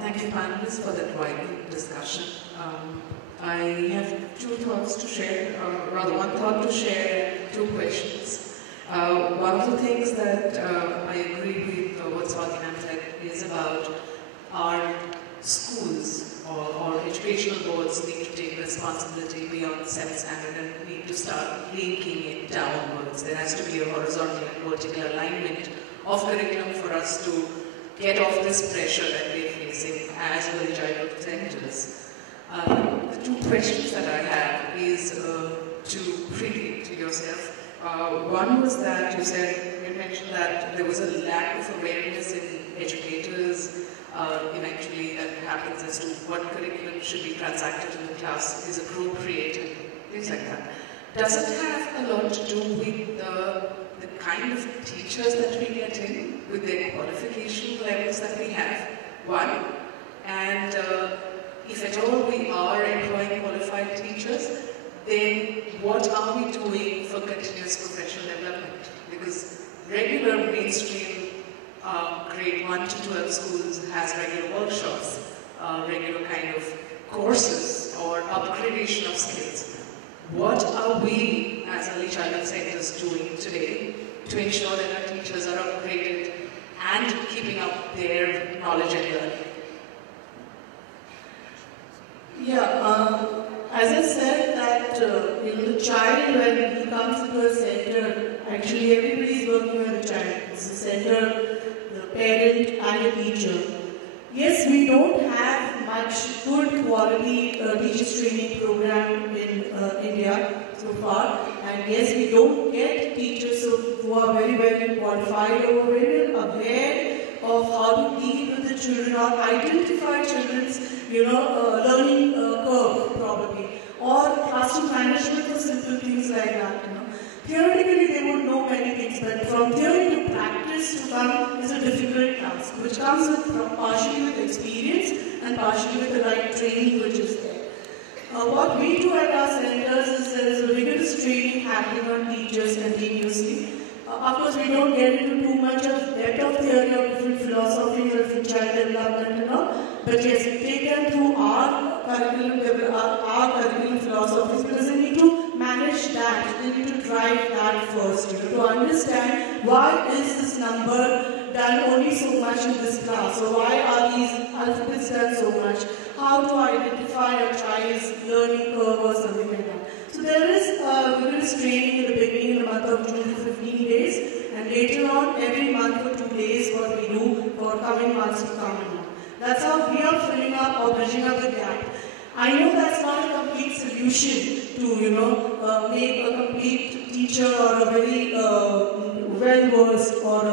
Thank you, panelists, for that lively discussion. I have two thoughts to share, or rather one thought to share and two questions. One of the things that I agree with what Swaminam said is about our schools or educational boards need to take responsibility beyond 7th standard and need to start linking it downwards. There has to be a horizontal and vertical alignment of curriculum for us to get off this pressure that we're facing as early childhood centers. The two questions that I have is to Preeti, to yourself. One was that you mentioned that there was a lack of awareness in educators eventually that happens as to what curriculum should be transacted in the class is appropriate and things like that. Does it have a lot to do with the kind of teachers that we get in, with their qualification levels that we have, one, and if at all we are employing qualified teachers, then what are we doing for continuous professional development? Because regular mainstream grade 1 to 12 schools has regular workshops, regular kind of courses or upgradation of skills. What are we as early childhood centers doing today to ensure that our teachers are upgraded and keeping up their knowledge and learning? Yeah, as I said that the child, when he comes to a center, actually everybody is working with the child. It's the center, the parent and the teacher. Yes, we don't have much good quality teachers training program in India so far, and yes, we don't get teachers who are very well qualified or very well aware of how to deal with the children or identify children's learning curve probably, or classroom management or simple things like that. Theoretically, they would know many things, but from theory to practice to come is a difficult task, which comes with partially with experience and partially with the right training which is there. What we do at our centers is there is a rigorous training happening on teachers continuously. Of course, we don't get into too much of depth of theory of different philosophies of different child development and all, but yes, we take them through our curriculum philosophies because they need to manage that, they need to drive that first, to understand why is this number done only so much in this class, or why are these alphabets done so much, how to identify a child's learning curve or something like that. So there is rigorous training in the beginning in the month of June for 15 days, and later on every month for 2 days what we do for coming months to come. That's how we are filling up or bridging up the gap. I know that's not a complete solution to, make a complete teacher or a very well-versed or a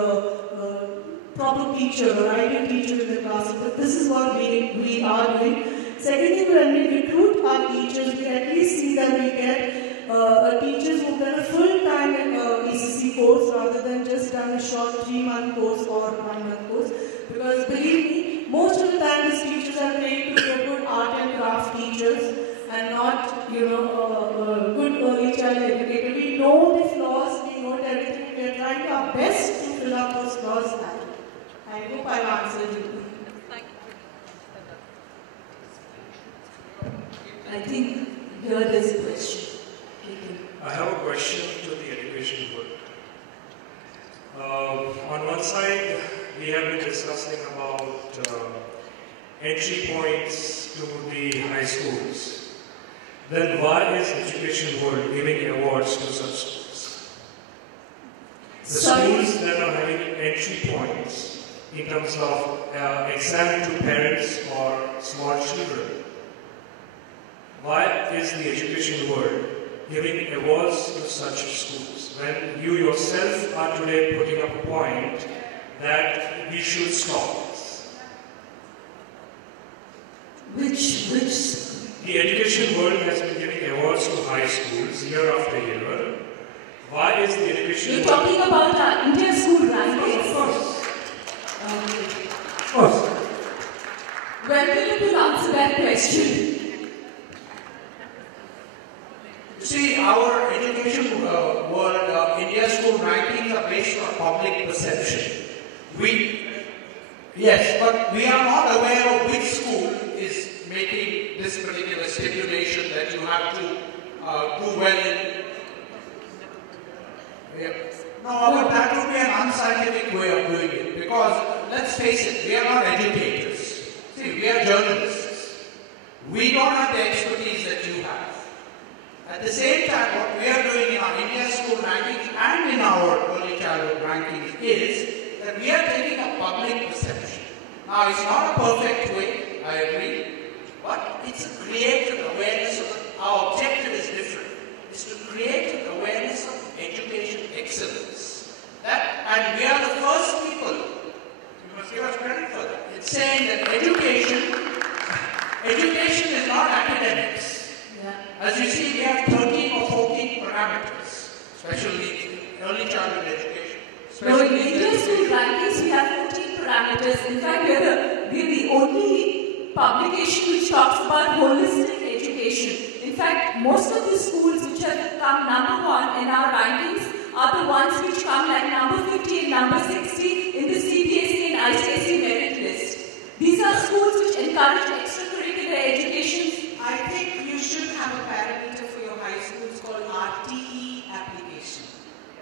proper teacher or ideal teacher in the class, but this is what we are doing. Second thing, when we recruit our teachers, we at least see that we get teachers who've done a full-time ECC course rather than just done a short 3-month course or 1-month course. Because believe me, most of the time these teachers are trained to be a good art and craft teachers and not, good early child educator. We know the flaws, we know everything. We are trying our best to fill up those flaws. I hope I've answered you. I think here there's a question. I have a question to the education board. On one side, we have been discussing about entry points to the high schools. Then why is education board giving awards to such schools? The schools that are having entry points in terms of exam to parents or small children, why is the education board giving awards to such schools when you yourself are today putting up a point that we should stop this? Which? The education board has been giving awards to high schools year after year. Why is the education You're talking about our India school rankings? Of course. Of course. Well, Philip will answer that question. See, our education world, India school rankings are based on public perception. Yes, but we are not aware of which school is making this particular stipulation that you have to do well in. Yeah. No, but that would be an unscientific way of doing it, because let's face it, we are not educators. See, we are journalists. We don't have the expertise that you have. At the same time, what we are doing in our India school rankings and in our early childhood rankings is that we are taking a public perception. Now, it's not a perfect way, I agree, but it's a creative awareness of our objective is different. It's to create an awareness of education excellence. And we are the first people, you must give us credit for that. It's saying that education is not academics. As you see, we have 13 or 14 parameters, especially early childhood education. No, in India school rankings, we have 14 parameters. In fact, we're the only publication which talks about holistic education. In fact, most of the schools which have come number 1 in our rankings are the ones which come like number 50 and number 60 in the CBSE and ICSE merit list. These are schools which encourage extracurricular education. I think you should have a parameter for your high schools called RTE application,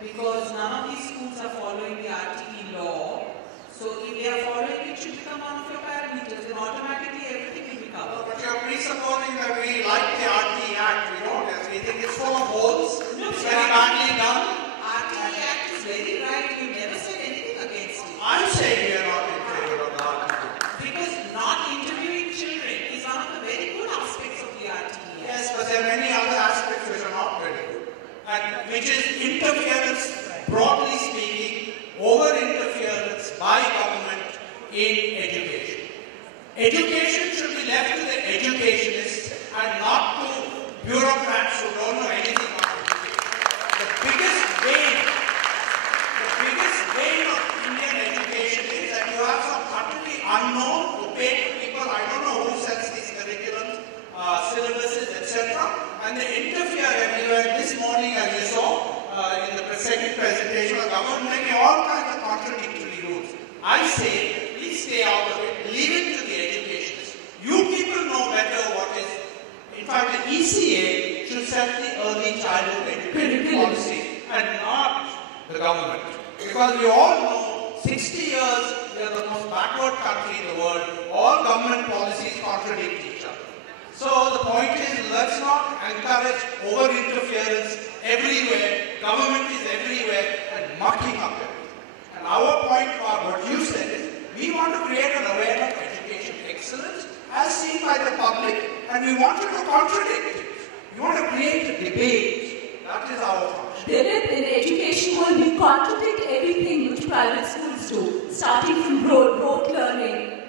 because none of these schools are following the RTE law. So if they are following it, should become one of your parameters, and automatically everything will be covered. But you're presupposing that we like the RTE Act, we don't, we think it's full of holes, it's very badly done. RTE Act is very right, you never said anything against it. I'm saying we are not in favor of the RTE. Because not interviewing children is one of the very good aspects of the RTE Act. Yes, but there are many other aspects which are not very good. And which is interference, broadly speaking, over-interference by government in education. Education should be left to the educationists and not to bureaucrats who don't know anything about education. The biggest bane of Indian education is that you have some utterly unknown, opaque people, I don't know who sets these curriculums, syllabuses, etc. And they interfere everywhere. This morning, as you saw in the second presentation, the government making all kinds of contradictory rules. I say, please stay out of it, leave it to the educationists. You people know better what is. In fact, the ECA should set the early childhood education policy and not the government. Because we all know 60 years we are the most backward country in the world. All government policies contradict each other. So the point is, let's not encourage over-interference everywhere. Government is everywhere and mucking up everything. And our point about what you said is, we want to create an awareness of education excellence as seen by the public and we wanted to contradict it. We want to create a debate. That is our function. Dilip, in the education world, we contradict everything which private schools do, starting from rote learning,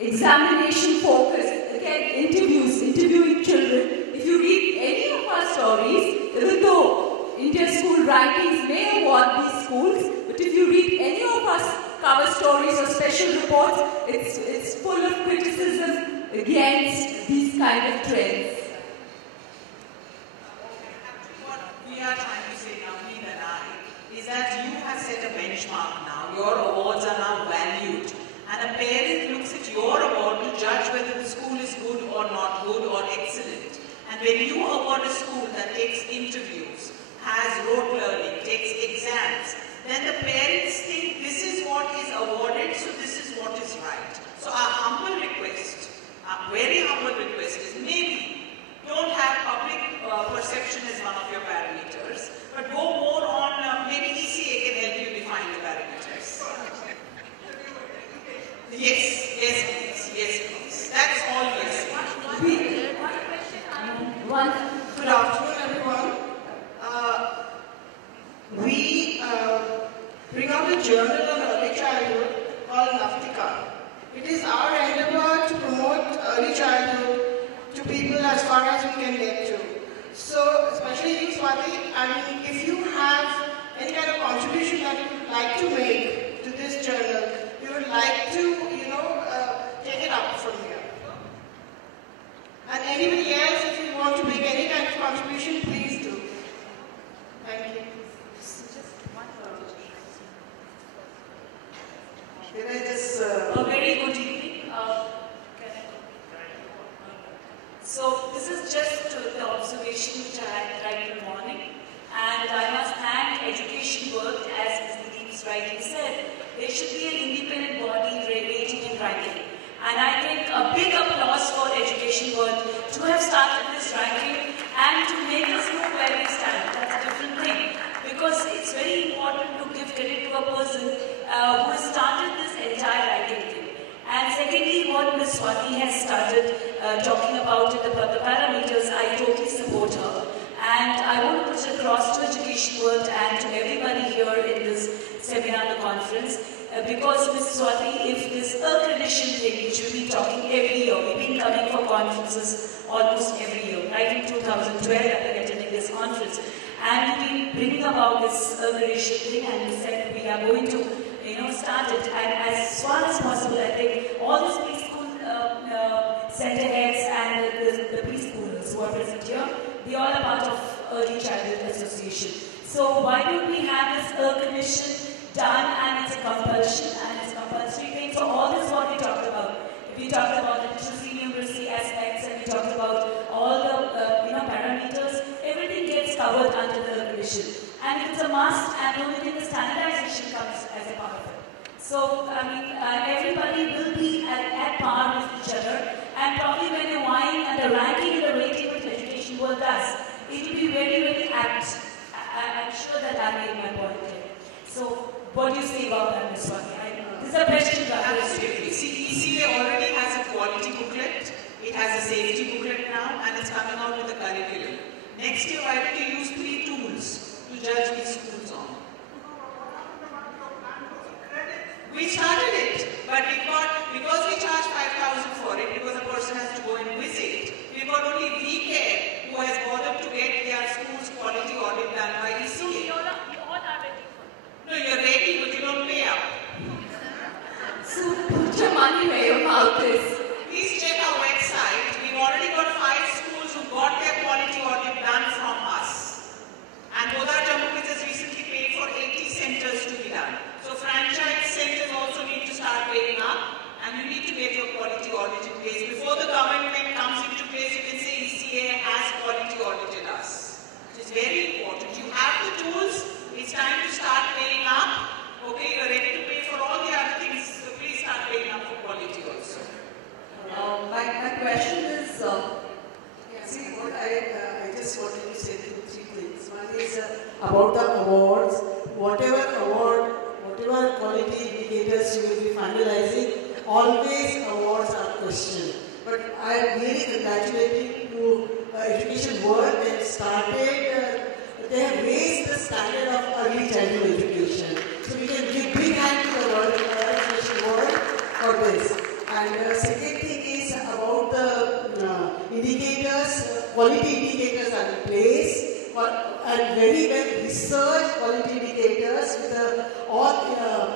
examination focus, again, interviewing children. If you read any of our stories, even though India school rankings may award these schools, but if you read any of our cover stories or special reports, it's full of criticism against these kind of trends. What we are trying to say, Navneet and I, is that you have set a benchmark now. Your awards are now valued. And a parent looks at your award to judge whether the school is good or not good or excellent. And when you award a school that takes interviews, has rote learning, takes exams, then the parents think this is what is awarded, so this is what is right. So our humble request, our very humble request is maybe don't have public perception as one of your parameters, but go more on maybe ECA can help you define the parameters. Yes, please. That's all we are saying. Good afternoon, everyone. We bring out a journal on early childhood called Naftika. It is our endeavor to promote early childhood to people as far as we can get to. So, especially you, Swati, I mean, if you have any kind of contribution that you would like to make to this journal, you would like to, take it up from here. And anybody else, if you want to make any kind of contribution, please do. Thank you. Can I just... A very good evening. So this is just the observation which I had right in the morning. And I must thank Education World, as Mr. Deeps rightly said, there should be an independent body rating and ranking. And I think a big applause for Education World to have started this ranking and to make us know where we stand. That's a different thing. Because it's very important to give credit to a person who has started this entire ranking thing. And secondly, what Ms. Swati has started talking about the parameters, I totally support her. And I want to put it across to Education World and to everybody here in this seminar, the conference, because Ms. Swati, if this accreditation thing, which we've been talking every year, we've been coming for conferences almost every year. Right in 2012, I've been attending this conference. And we've been bringing about this accreditation thing, and we said we are going to, start it. And as far as possible, I think all these preschool center heads and the preschoolers who are present here, they all are part of Early Childhood Association. So why don't we have this accreditation done, and it's a compulsion, and it's compulsory thing. So all this what we talked about. We talked about the literacy numeracy aspects, and we talked about all the parameters. Everything gets covered under the accreditation. And if it's a must, and only then the standardization comes as a part of it. So everybody will be at par with each other, and probably when you're vying and the ranking and the rating which Education World does, it will be very, very apt. I'm sure that I made my point here. So, what do you say about that, Ms. Swati? This is a question. Absolutely. See, ECA already has a quality booklet. It has a safety booklet now, and it's coming out with a curriculum. Next year, why don't you use 3 tools to judge these schools on? We started it, but because we charge 5,000 for it, because a person has to go and visit, we've got only VCare who has bothered to get their school's quality audit done by ECA. So you all are ready for it? No, you're ready, but you don't pay up. So put your money where your mouth is. Please check our website. We've already got 5 schools who got their quality audit done from us. And Bodhar Jammu has recently paid for 80 centers to be done. So franchise centers also need to start paying up, and you need to get your quality audit in place. Before the government comes into place, you can say ECA has quality audited us. So it's very important. You have the tools. It's time to start paying up. Okay, you're ready to pay for all the other things, so please start paying up for quality also. My question is, see, what I just wanted to say 3 things. One is about the awards. Whatever award, whatever quality indicators you will be finalizing, always awards are questioned. But I really congratulate you standard of early childhood education. So we can give big hand to the world, education world for this. And second thing is about the indicators. Quality indicators are in place, and very well researched quality indicators with all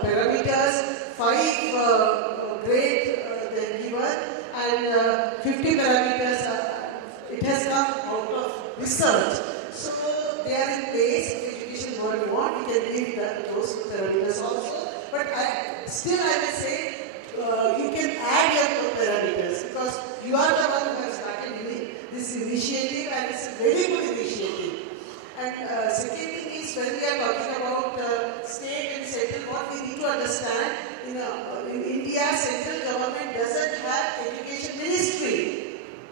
parameters. 5 grade they given, and 50 parameters. It has come out of research. So they are in place. If education world you want, we can give those parameters also. But still I will say you can add your parameters, because you are the one who has started this initiative, and it's a very good initiative. And second thing is, when we are talking about state and central, what we need to understand, in India, central government doesn't have education ministry.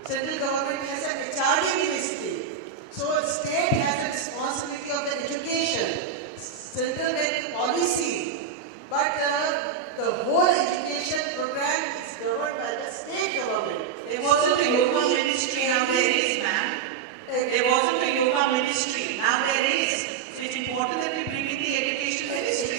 Central government has an HRD ministry. So state has a responsibility of the education. Central has policy. But the whole education program is governed by the state government. There wasn't a yoga ministry, now there is, ma'am. There wasn't a yoga ministry, now there is. So it's important that we bring in the education ministry.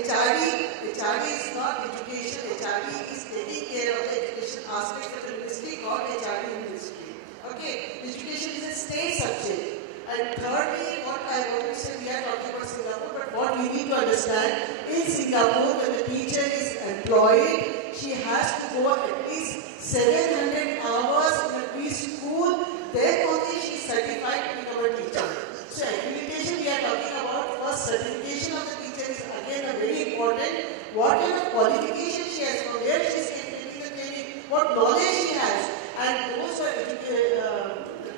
HRD is not education. HRD is taking care of the education aspect of the ministry called HRD ministry. Okay, education is a state subject. And thirdly, what I want to say, we are talking about Singapore, but what we need to understand, in Singapore, when the teacher is employed, she has to go at least 700 hours in a preschool, then only she is certified to become a teacher. So accreditation we are talking about, first certification of the teacher is again a very important. What kind of qualification she has, from where she is getting the training, what knowledge she has, and those who are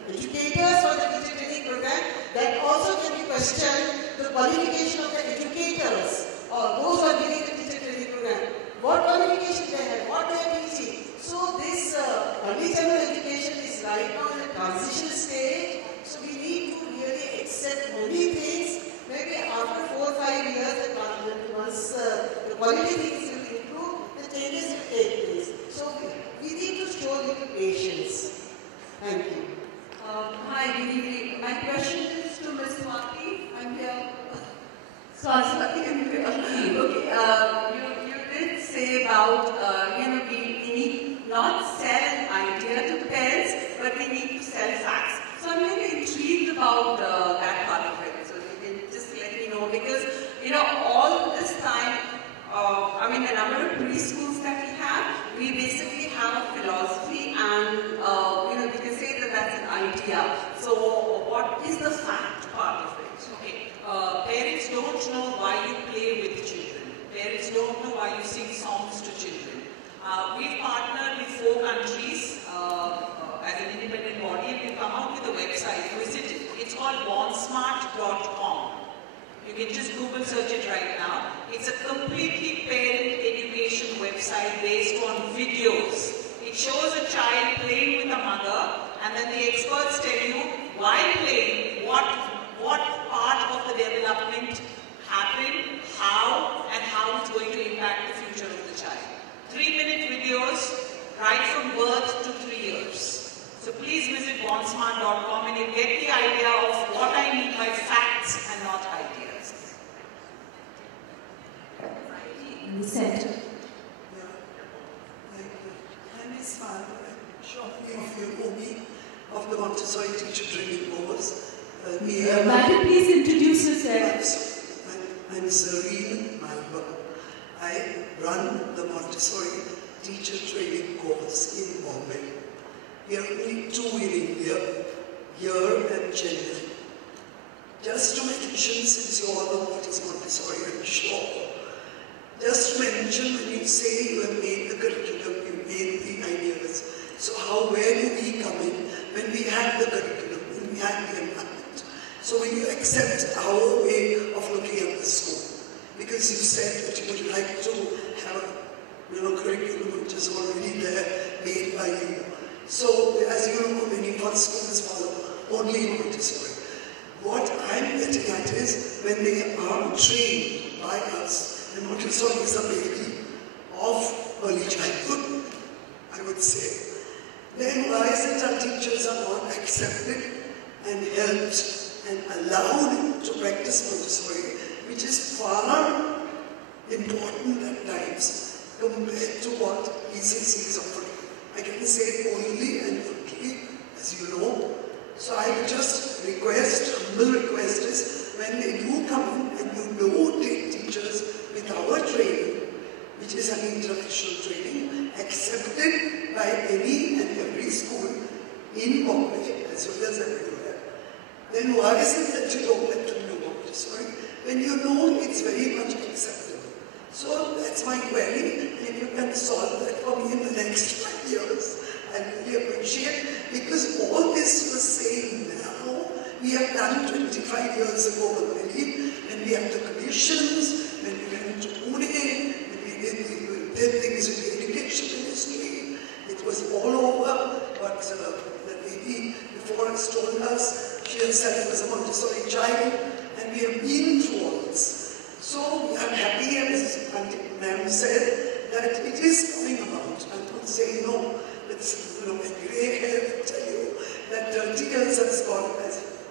educators for the teacher training program, that also can be questioned, the qualification of the educators or those who are giving the teacher training program. What qualification they have, what they are teaching. So this early childhood education is right now in a transition stage. So we need to really accept many things. Maybe after 4 or 5 years, once the quality things will improve, the changes will take place. So we need to show little patience. Thank you. Hi, good evening. My question is to Ms. Swati. I'm here. Swati, I'm here. Okay, you did say about, we need not sell an idea to parents, but we need to sell facts. So I'm really intrigued about that part of it. So you can just let me know, because, all this time, the number of preschools that we basically have a philosophy, and, we can say that that's an idea. So what is the fact part of it? Okay. Parents don't know why you play with children. Parents don't know why you sing songs to children. We've partnered with 4 countries as an independent body, and we've come out with a website. Visit it. It's called bonsmart.com. You can just Google search it right now. It's a completely parent education website based on videos. It shows a child playing with a mother, and then the experts tell you while playing what part of the development happened, how, and how it's going to impact the future of the child. 3-minute videos right from birth to 3 years. So please visit bonsmart.com and you'll get the idea of what I mean by facts and not ideas. In the center. I'm Ms. Farah. I'm sure many of you know me of the Montessori teacher training course. Madam, please introduce yourself. I'm Zareen Malva. I run the Montessori teacher training course in Bombay. We are only 2 in India, here and Chennai. Just to mention, since you all know what is Montessori, I'm sure. Just to mention, when you say you have made the curriculum, you made the ideas. So where do we come in when we have the curriculum, when we have the environment? So when you accept our way of looking at the school, because you said that you would like to have a curriculum which is already there, made by you. So as you know, many of our schools follow only Montessori. What I'm getting at is when they are trained by us, and Montessori is a baby of early childhood, I would say, then why is it that teachers are not accepted and helped and allowed to practice Montessori, which is far important at times compared to what ECC is offering. I can say only and only, as you know. So I would just request, humble request is, when they do come in and you do take teachers with our training, which is an international training, accepted by any and every school in Bombay as well as everywhere, then why is it that you don't let them know Montessori when you know it's very much acceptable? So that's my query, and if you can solve that for me in the next 5 years, I really appreciate, because all this was saying now, we have done 25 years ago already, and we have the commissions, when we went to Pune, when we did things with the education ministry, it was all over, but the lady before us told us, she herself was a Montessori child, and we have been through all this. So I'm happy, as Auntie Ma'am said, that it is coming about. I'm not saying no. It's, you know, my grey hair will tell you that 30 years has gone,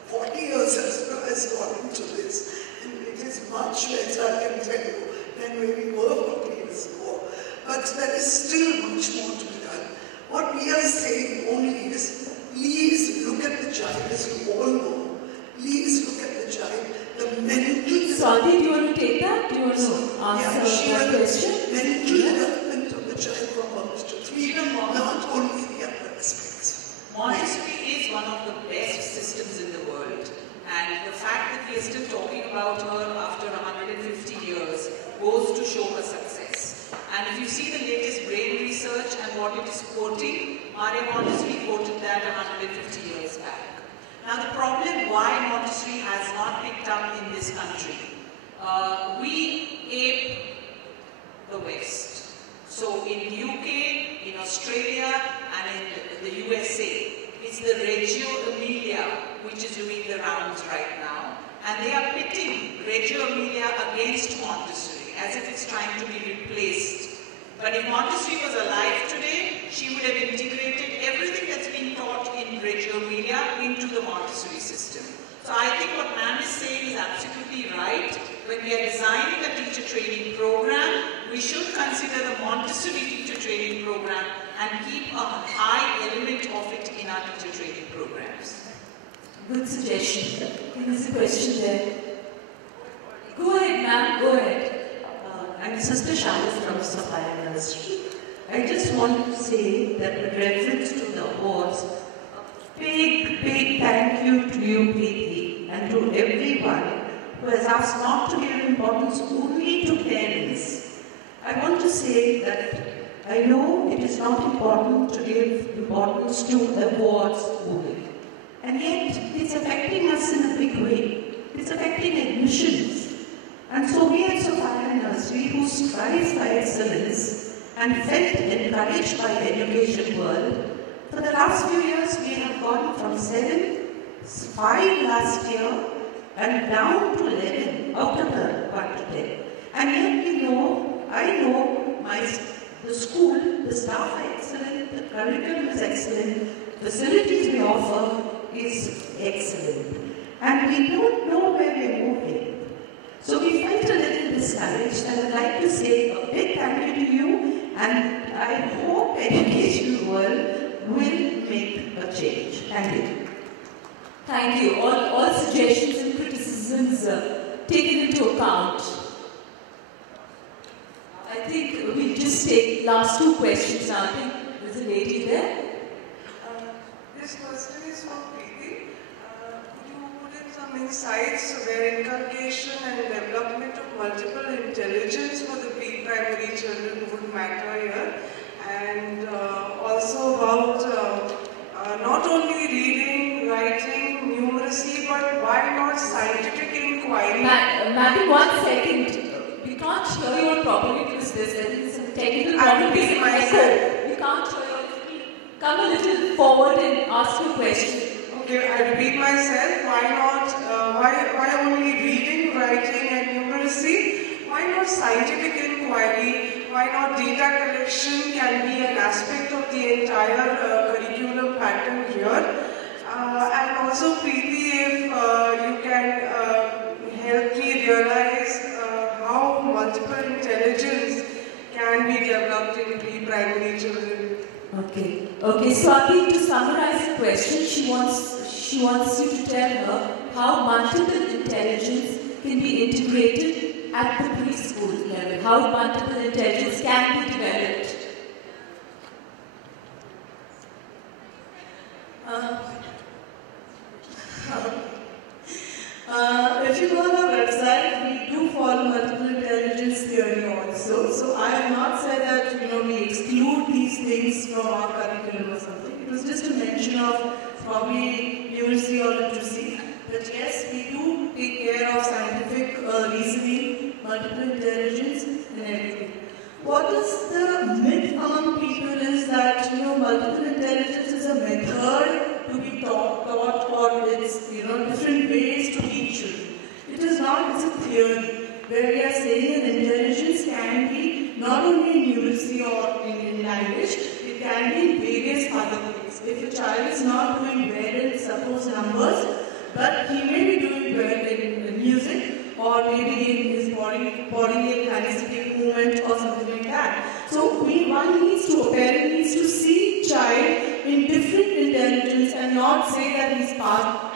40 years has gone into this. And it is much better, I can tell you, than where we were 40 years ago. But there is still much more to be done. What we are saying only is, please look at the child, as you all know. Please look at the child. The mental... Swati, do you want to take that? Do you want to answer that question? Mental development of the child from birth to 3, not only the other aspects. Montessori is one of the best systems in the world, and the fact that we are still talking about her after 150 years goes to show her success. And if you see the latest brain research and what it is quoting, Maria Montessori quoted that 150 years back. Now the problem why Montessori has not picked up in this country, we ape the West. So in the UK, in Australia and in the USA, it's the Reggio Emilia which is doing the rounds right now. And they are pitting Reggio Emilia against Montessori as if it's trying to be replaced. But if Montessori was alive today, she would have integrated everything that's been taught in Reggio Emilia into the Montessori system. So I think what ma'am is saying is absolutely right. When we are designing a teacher training program, we should consider the Montessori teacher training program and keep a high element of it in our teacher training programs. Good suggestion. There's a question there. Go ahead, ma'am. Go ahead. I'm Sister Shalis from Sophia Nursery. I just want to say that with reference to the awards, a big thank you to you, Preeti, and to everyone who has asked not to give importance only to parents. I want to say that I know it is not important to give importance to awards only. And yet, it's affecting us in a big way. It's affecting admissions. And so we at Sophia Nursery, who strives by excellence and felt encouraged by the education world, for the last few years we have gone from 7, 5 last year, and down to 11 out of the 1 to 10. And yet we know, I know the school, the staff are excellent, the curriculum is excellent, facilities we offer is excellent. And we don't know where we're moving. So we felt a little discouraged, and I'd like to say a big thank you to you, and I hope education world will make a change. Thank you. Thank you. All suggestions and criticisms taken into account. I think we'll just take last 2 questions now. I think there's a lady there. This question is from Preeti. Could you put in some insights where inculcation and development of multiple intelligence for the pre-primary children would matter here? And also about not only reading, writing, numeracy, but why not scientific inquiry? Madam, 1 second. We can't hear you properly because there's some technical problem. We can't hear you. Come a little forward and ask your question. Okay, I repeat myself. Why not? Why only reading, writing, and numeracy? Why not scientific inquiry? Why not data collection can be an aspect of the entire curriculum pattern here? And also, Preeti, if you can help me realize how multiple intelligence can be developed in pre-primary children. Okay. Okay, Swati, to summarize the question, she wants you to tell her how multiple intelligence can be integrated at the preschool level, how multiple intelligence can be developed. If you go on our website, we do follow multiple intelligence theory also. So I have not said that we exclude these things from our curriculum or something. It was just a mention of probably numeracy or literacy. But yes, we do take care of scientific reasoning, multiple intelligence, and everything. What is the myth among people is that multiple intelligence is a method to be taught or it's different ways to teach children. It is not, it's a theory where we are saying that intelligence can be not only in numeracy or in language, it can be in various other ways. If a child is not doing well in suppose numbers, but he may be doing well in music or maybe in his body kinesthetic movement or something like that. So a parent needs to see child in different intelligence and not say that he's part.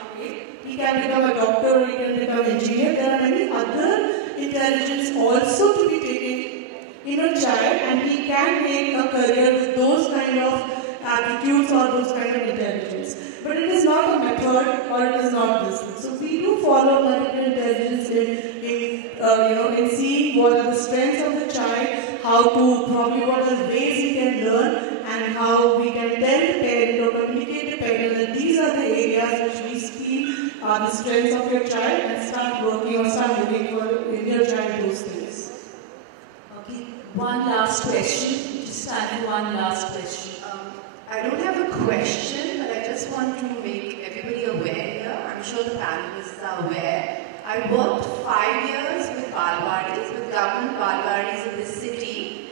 He can become a doctor or he can become an engineer. There are many other intelligence also to be taken in a child and he can make a career with those kind of aptitudes or those kind of intelligence. But it is not a method or it is not this thing. So we do follow multiple intelligence in seeing what are the strengths of the child, what are the ways he can learn, and how we can tell the parent or communicate to the parent that these are the areas which we feel are the strengths of your child and start working or start looking for in your child those things. Okay, one last question. Just time for one last question. I don't have a question, but I just want to make everybody aware here. I'm sure the panelists are aware. I worked 5 years with Balwadis, with government Balwadis in this city,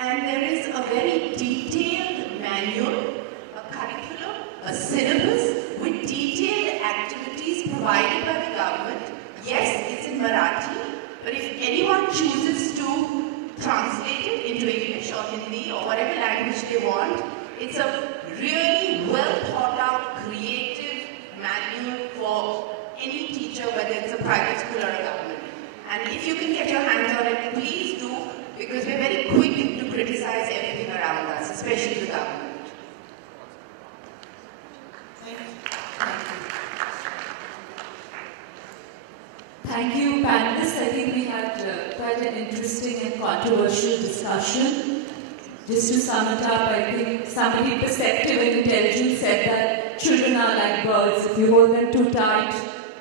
and there is a very detailed manual, a curriculum, a syllabus with detailed activities provided by the government. Yes, it's in Marathi, but if anyone chooses to translate it into English or Hindi or whatever language they want, it's a really well thought out, creative manual for any teacher, whether it's a private school or a government. And if you can get your hands on it, please do, because we're very quick to criticize everything around us, especially the government. Thank you. Thank you, panelists. I think we had quite an interesting and controversial discussion. Just to sum it up, I think somebody perceptive and intelligent said that children are like birds. If you hold them too tight,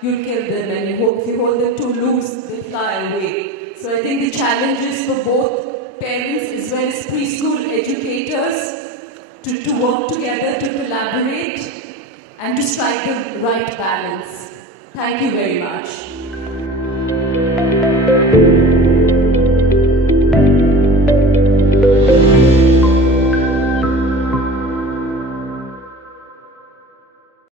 you'll kill them, and if you hold them too loose, they'll fly away. So I think the challenge is for both parents as well as preschool educators to work together, to collaborate, and to strike the right balance. Thank you very much.